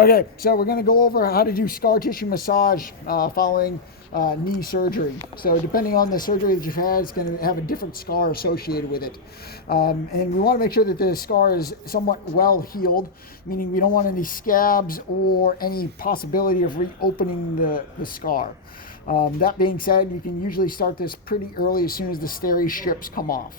Okay, so we're going to go over how to do scar tissue massage following knee surgery. So depending on the surgery that you've had, it's going to have a different scar associated with it. And we want to make sure that the scar is somewhat well healed, meaning we don't want any scabs or any possibility of reopening the scar. That being said, you can usually start this pretty early as soon as the steri strips come off.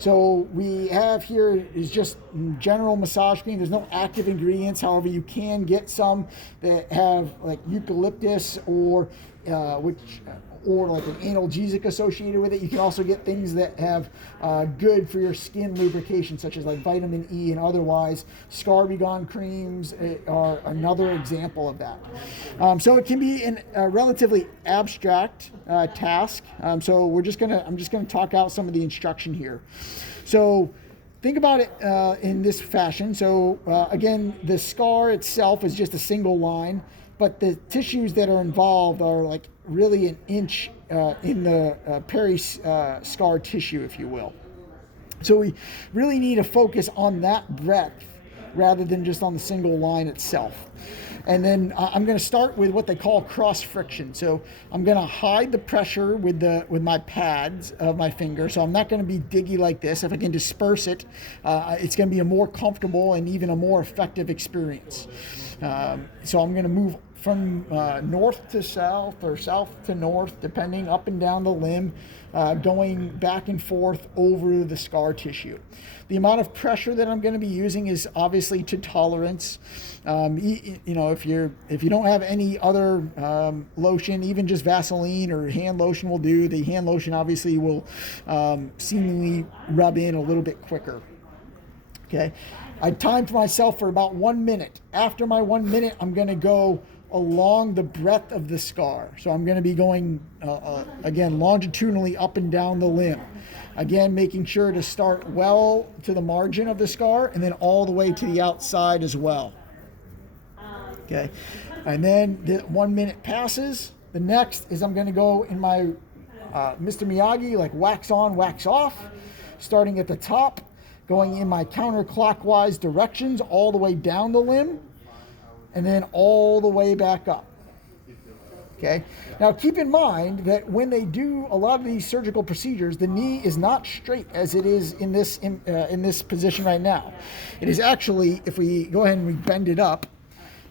So we have here is just general massage cream. There's no active ingredients. However, you can get some that have like eucalyptus or like an analgesic associated with it. You can also get things that have good for your skin lubrication, such as like vitamin E and otherwise. Scar Begone creams are another example of that. So it can be a relatively abstract task. So I'm just gonna talk out some of the instruction here. So think about it in this fashion. So again, the scar itself is just a single line, but the tissues that are involved are like really an inch in the peri-scar tissue, if you will. So we really need to focus on that breadth rather than just on the single line itself. And then I'm going to start with what they call cross friction. So I'm going to hide the pressure with my pads of my finger. So I'm not going to be diggy like this. If I can disperse it, it's going to be a more comfortable and even a more effective experience. So I'm going to move from north to south or south to north, depending, up and down the limb, going back and forth over the scar tissue. The amount of pressure that I'm going to be using is obviously to tolerance. If you don't have any other lotion, even just Vaseline or hand lotion will do. The hand lotion obviously will seemingly rub in a little bit quicker. Okay, I timed myself for about 1 minute. After my 1 minute, I'm going to go along the breadth of the scar. So I'm going to be going, again, longitudinally up and down the limb. Again, making sure to start well to the margin of the scar and then all the way to the outside as well. Okay, and then the 1 minute passes. The next is I'm going to go in my Mr. Miyagi, like wax on, wax off, starting at the top, going in my counterclockwise directions all the way down the limb, and then all the way back up. Okay. Now keep in mind that when they do a lot of these surgical procedures, the knee is not straight as it is in this position right now. It is actually, if we go ahead and we bend it up,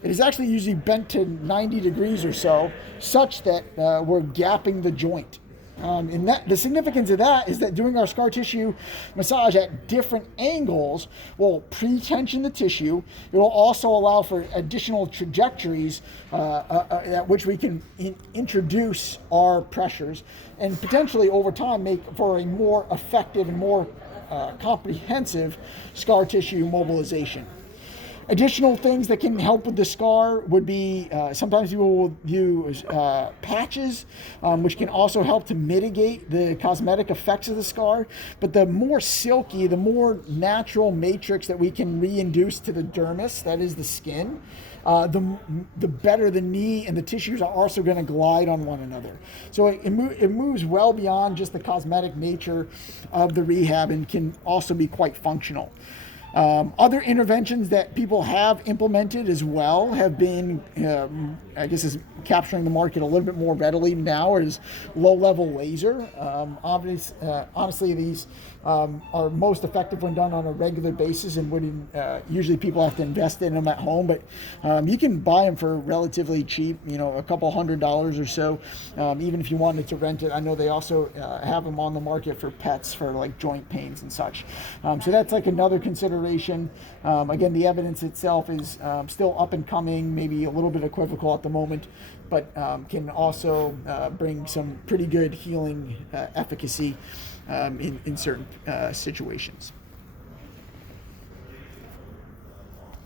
it is actually usually bent to 90 degrees or so, such that we're gapping the joint. And the significance of that is that doing our scar tissue massage at different angles will pre-tension the tissue. It will also allow for additional trajectories at which we can introduce our pressures and potentially over time make for a more effective and more comprehensive scar tissue mobilization. Additional things that can help with the scar would be sometimes you will use patches, which can also help to mitigate the cosmetic effects of the scar. But the more silky, the more natural matrix that we can reinduce to the dermis, that is the skin, the better the knee and the tissues are also going to glide on one another. So it moves well beyond just the cosmetic nature of the rehab and can also be quite functional. Other interventions that people have implemented as well have been, I guess, is capturing the market a little bit more readily now, is low-level laser. Honestly, these are most effective when done on a regular basis and wouldn't, usually people have to invest in them at home, but you can buy them for relatively cheap, a couple $100 or so, even if you wanted to rent it. I know they also have them on the market for pets for like joint pains and such. So that's like another consideration. Again, the evidence itself is still up and coming, maybe a little bit equivocal at the moment, but can also bring some pretty good healing efficacy in certain situations.